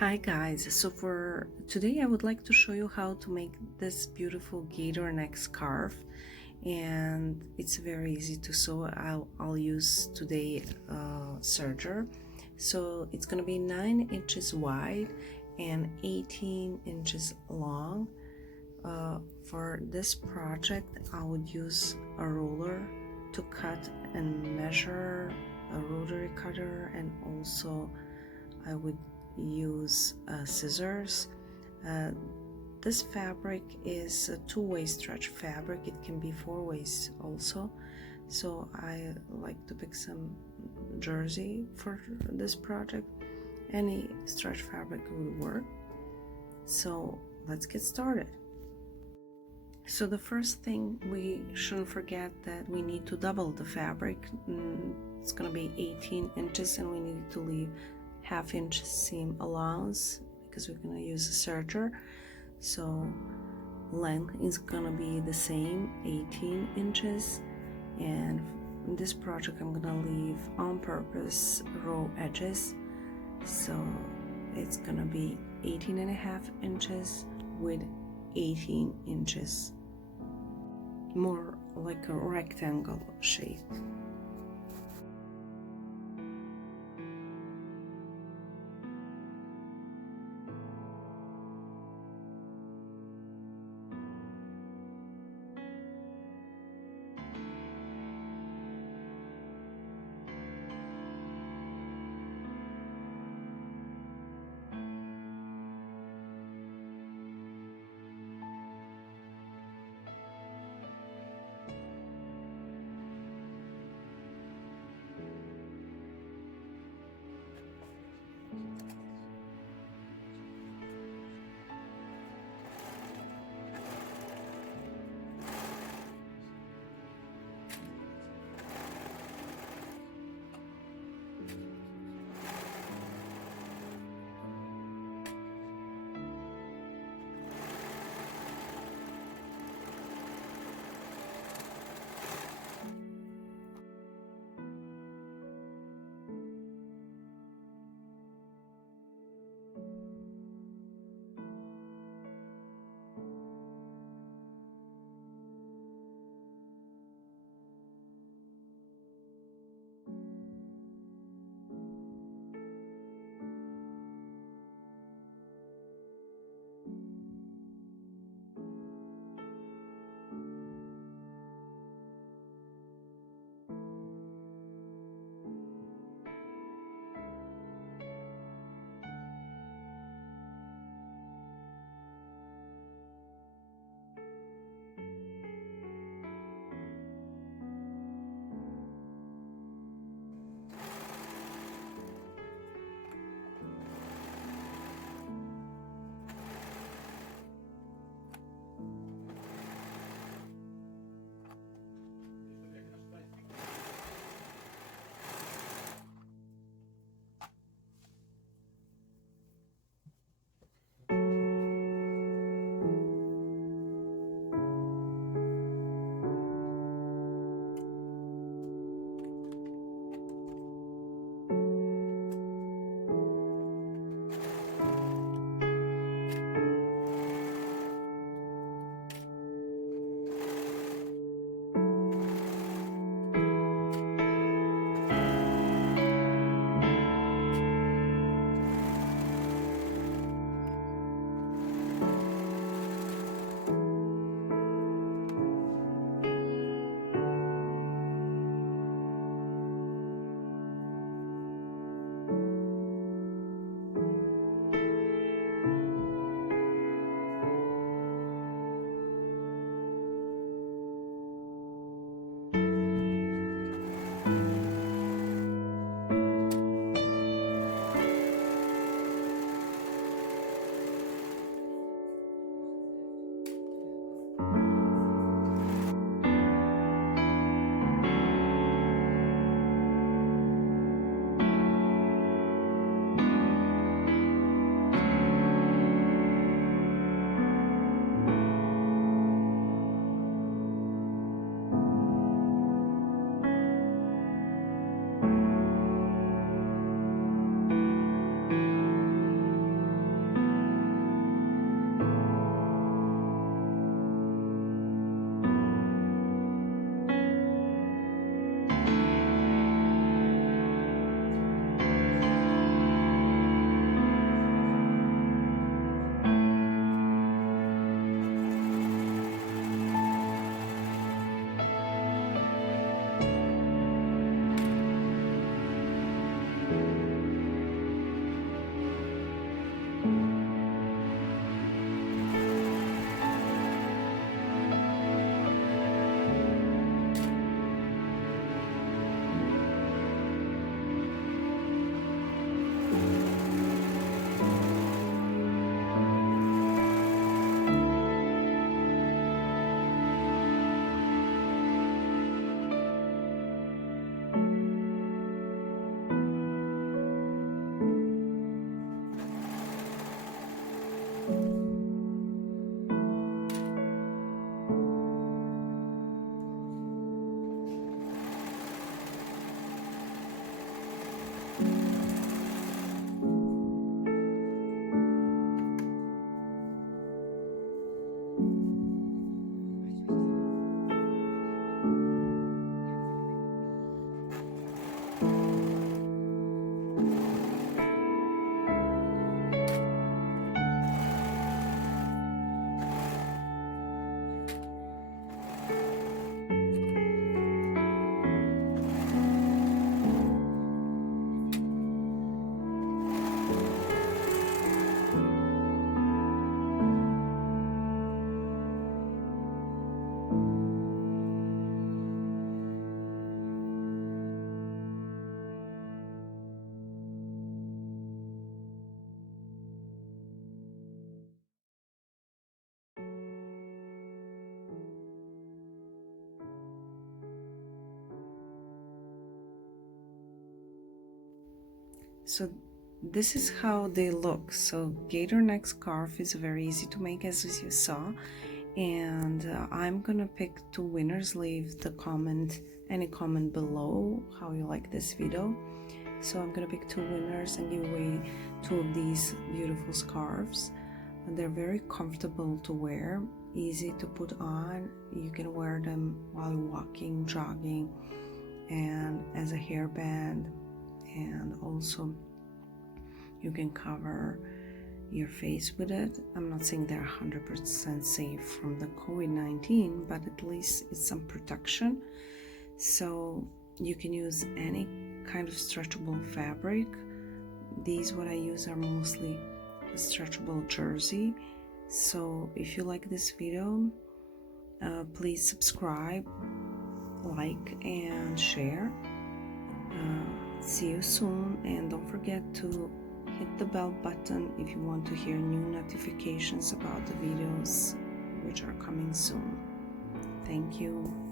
Hi guys, so for today I would like to show you how to make this beautiful gaiter neck scarf, and it's very easy to sew. I'll use today serger. So it's gonna be 9 inches wide and 18 inches long. For this project I would use a ruler to cut and measure, a rotary cutter, and also I would use scissors. Uh, this fabric is a two-way stretch fabric. It can be four ways also. So I like to pick some jersey for this project. Any stretch fabric would work. So let's get started. So the first thing, we shouldn't forget that we need to double the fabric. It's gonna be 18 inches and we need to leave half-inch seam allowance because we're gonna use a serger. So length is gonna be the same, 18 inches, and in this project I'm gonna leave on purpose raw edges, so it's gonna be 18.5 inches with 18 inches, more like a rectangle shape. So this is how they look. So gaiter neck scarf is very easy to make, as you saw, and I'm gonna pick two winners. Leave any comment below how you like this video. So I'm gonna pick two winners and give away two of these beautiful scarves. And they're very comfortable to wear, easy to put on. You can wear them while you're walking, jogging, and as a hairband, and also you can cover your face with it. I'm not saying they're 100% safe from the COVID-19, but at least it's some protection. So you can use any kind of stretchable fabric. These what I use are mostly stretchable jersey. So if you like this video, please subscribe, like, and share. See you soon, and don't forget to hit the bell button if you want to hear new notifications about the videos which are coming soon. Thank you.